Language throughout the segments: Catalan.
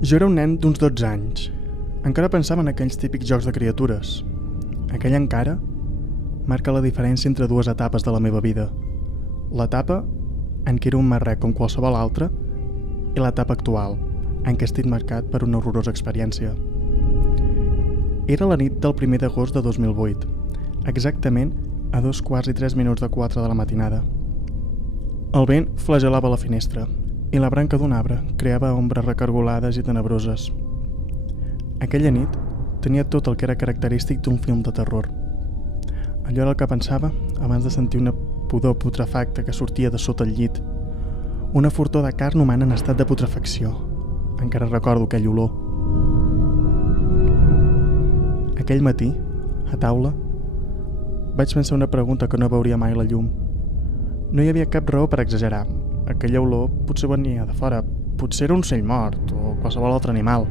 Jo era un nen d'uns 12 anys. Encara pensava en aquells típics jocs de criatures. Aquell encara marca la diferència entre dues etapes de la meva vida. L'etapa en què era un marrec com qualsevol altre i l'etapa actual, en què estic marcat per una horrorosa experiència. Era la nit del 1 d'agost de 2008, exactament a 2:03 de la matinada. El vent flagelava la finestra i la branca d'un arbre creava ombres recargolades i tenebroses. Aquella nit tenia tot el que era característic d'un film de terror. Allò era el que pensava abans de sentir una pudor putrefacta que sortia de sota el llit. Una fortor de carn humana en estat de putrefacció. Encara recordo aquell olor. Aquell matí, a taula, vaig pensar una pregunta que no veuria mai la llum. No hi havia cap raó per exagerar. Aquella olor potser venia de fora. Potser era un ocell mort o qualsevol altre animal.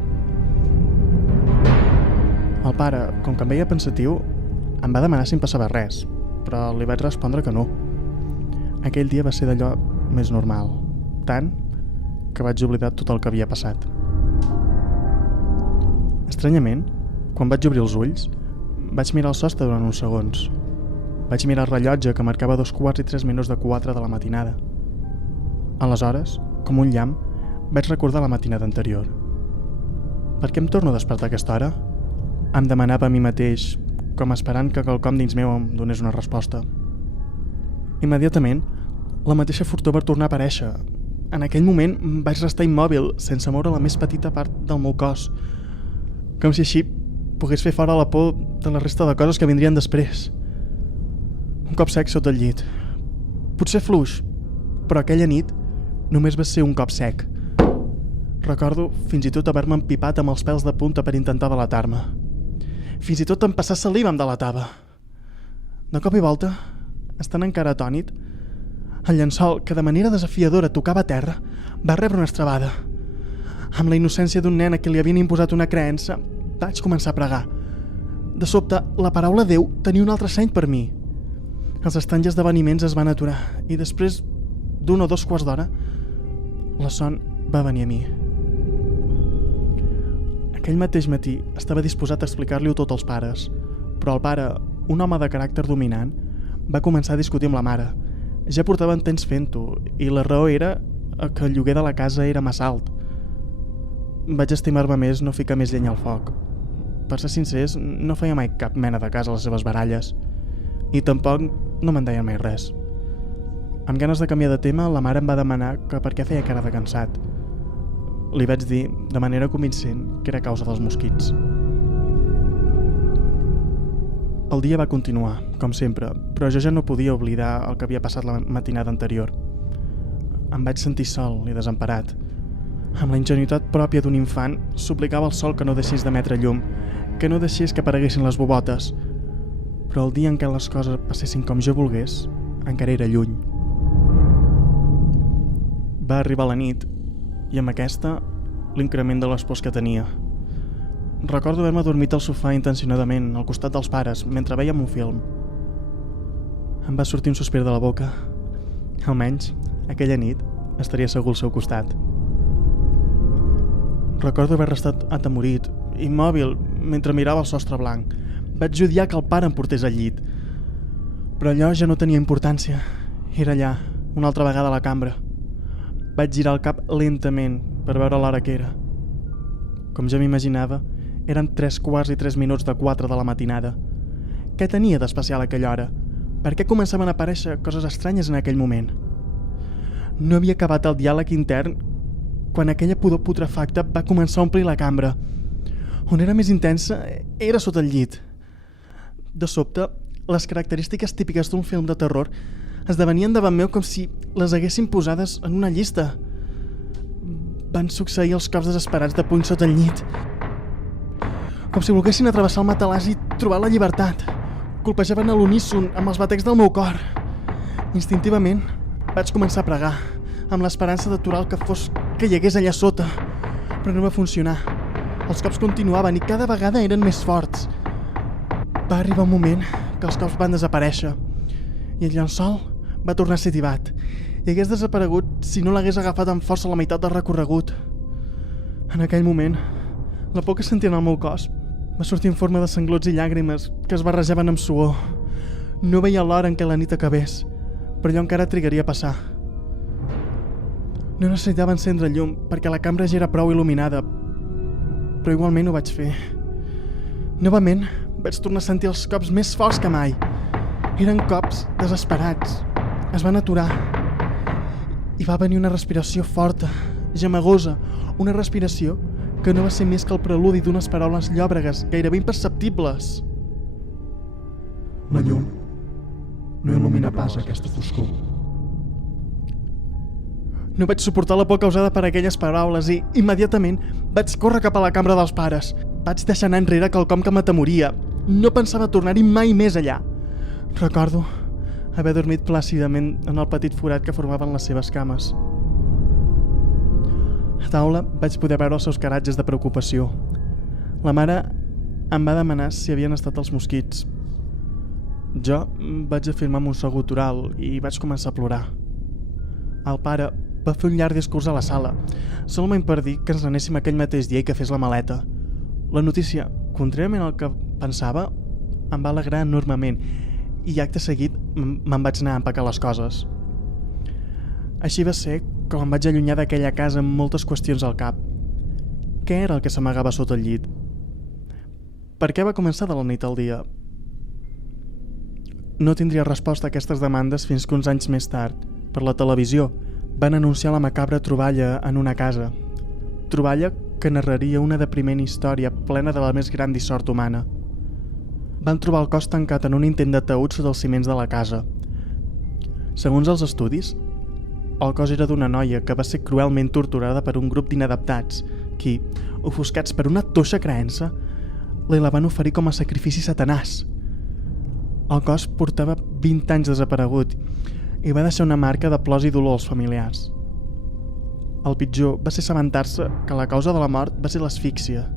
El pare, com que em veia pensatiu, em va demanar si em passava res, però li vaig respondre que no. Aquell dia va ser d'allò més normal, tant que vaig oblidar tot el que havia passat. Estranyament, quan vaig obrir els ulls, vaig mirar el sostre durant uns segons. Vaig mirar el rellotge que marcava 2:03 de la matinada. Aleshores, com un llamp, vaig recordar la matinada anterior. Per què em torno a despertar a aquesta hora? Em demanava a mi mateix, com esperant que quelcom dins meu em donés una resposta. Immediatament, la mateixa fortor va tornar a aparèixer. En aquell moment vaig restar immòbil, sense moure la més petita part del meu cos, com si així pogués fer fora la por de la resta de coses que vindrien després. Un cop sec sota el llit. Potser fluix, però aquella nit només va ser un cop sec. Recordo fins i tot haver-me empipat amb els pèls de punta per intentar delatar-me. Fins i tot empassar saliva em delatava. De cop i volta, estant encara atònit, el llençol, que de manera desafiadora tocava a terra, va rebre una estrabada. Amb la innocència d'un nen a qui li havien imposat una creença, vaig començar a pregar. De sobte, la paraula Déu tenia un altre seny per mi. Els estranys esdeveniments es van aturar i després d'un o 2 quarts d'hora, la son va venir a mi. Aquell mateix matí estava disposat a explicar-li-ho tot als pares, però el pare, un home de caràcter dominant, va començar a discutir amb la mare. Ja portaven temps fent-ho i la raó era que el lloguer de la casa era massa alt. Vaig estimar-me més no ficar més llenya al foc. Per ser sincers, no feia mai cap mena de cas a les seves baralles i tampoc no me'n deien mai res. Amb ganes de canviar de tema, la mare em va demanar que per què feia cara de cansat. Li vaig dir, de manera convincent, que era a causa dels mosquits. El dia va continuar, com sempre, però jo ja no podia oblidar el que havia passat la matinada anterior. Em vaig sentir sol i desemparat. Amb la ingenuïtat pròpia d'un infant, suplicava al sol que no deixés d'emetre llum, que no deixés que apareguessin les bobotes. Però el dia en què les coses passessin com jo volgués, encara era lluny. Va arribar la nit, i amb aquesta, l'increment de les pors que tenia. Recordo haver-me adormit al sofà intencionadament, al costat dels pares, mentre vèiem un film. Em va sortir un sospir de la boca. Almenys, aquella nit, estaria segur al seu costat. Recordo haver restat atemorit, immòbil, mentre mirava el sostre blanc. Vaig odiar que el pare em portés al llit. Però allò ja no tenia importància. Era allà, una altra vegada a la cambra. Vaig girar el cap lentament per veure l'hora que era. Com ja m'imaginava, eren 3:03 de la matinada. Què tenia d'especial aquella hora? Per què començaven a aparèixer coses estranyes en aquell moment? No havia acabat el diàleg intern quan aquella pudor putrefacta va començar a omplir la cambra. On era més intensa era sota el llit. De sobte, les característiques típiques d'un film de terror esdevenien davant meu com si les haguessin posades en una llista. Van succeir els cops desesperats de puny sota el llit. Com si volguessin atravessar el matalàs i trobar la llibertat. Colpejaven a l'uníson amb els batecs del meu cor. Instintivament vaig començar a pregar, amb l'esperança d'aturar el que fos que hi hagués allà sota. Però no va funcionar. Els cops continuaven i cada vegada eren més forts. Va arribar un moment que els cops van desaparèixer i el llençol va tornar a ser tibat i hagués desaparegut si no l'hagués agafat amb força a la meitat del recorregut. En aquell moment, la por que sentia en el meu cos va sortir en forma de sanglots i llàgrimes que es barrejaven amb suor. No veia l'hora en què la nit acabés, però allò encara trigaria a passar. No necessitava encendre llum perquè la cambra ja era prou il·luminada, però igualment ho vaig fer. Novament vaig tornar a sentir els cops més forts que mai. Eren cops desesperats. Es van aturar i va venir una respiració forta, gemegosa, una respiració que no va ser més que el preludi d'unes paraules llòbregues gairebé imperceptibles. La llum no il·lumina pas aquesta foscor. No vaig suportar la por causada per aquelles paraules i, immediatament, vaig córrer cap a la cambra dels pares. Vaig deixar anar enrere quelcom que m'atemoria. No pensava tornar-hi mai més allà. Recordo haver dormit plàcidament en el petit forat que formaven les seves cames. A taula vaig poder veure els seus caratges de preocupació. La mare em va demanar si havien estat els mosquits. Jo vaig afirmar amb un so gutural i vaig començar a plorar. El pare va fer un llarg discurs a la sala, solament per dir que ens anéssim aquell mateix dia i que fes la maleta. La notícia, contràriament al que pensava, em va alegrar enormement i acte seguit me'n vaig anar a empacar les coses. Així va ser com em vaig allunyar d'aquella casa amb moltes qüestions al cap. Què era el que s'amagava sota el llit? Per què va començar de la nit al dia? No tindria resposta a aquestes demandes fins que uns anys més tard, per la televisió, van anunciar la macabra troballa en una casa. Troballa que narraria una depriment història plena de la més gran dissort humana. Van trobar el cos tancat en un intent d'ataúd sota els ciments de la casa. Segons els estudis, el cos era d'una noia que va ser cruelment torturada per un grup d'inadaptats qui, ofuscats per una toixa creença, li la van oferir com a sacrifici satanàs. El cos portava 20 anys desaparegut i va deixar una marca de plors i dolor als familiars. El pitjor va ser assabentar-se que la causa de la mort va ser l'asfíxia.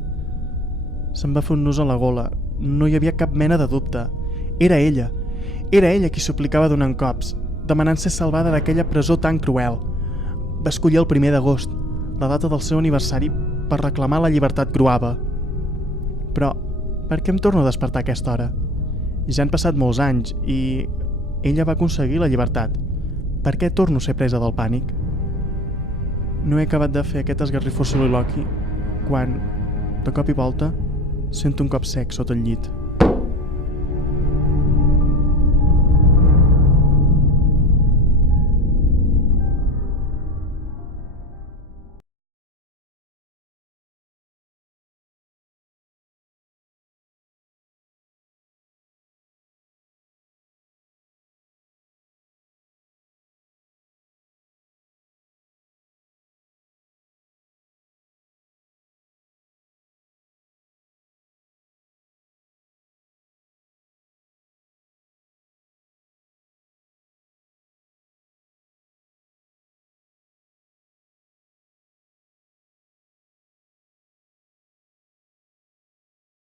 Se'n va fer un nus a la gola. No hi havia cap mena de dubte. Era ella. Era ella qui suplicava donant cops, demanant ser salvada d'aquella presó tan cruel. Va escollir el 1 d'agost, la data del seu aniversari, per reclamar la llibertat croada. Però, per què em torno a despertar a aquesta hora? Ja han passat molts anys i ella va aconseguir la llibertat. Per què torno a ser presa del pànic? No he acabat de fer aquest esgarrifós soliloqui quan, de cop i volta, sento un cop sec sota el llit.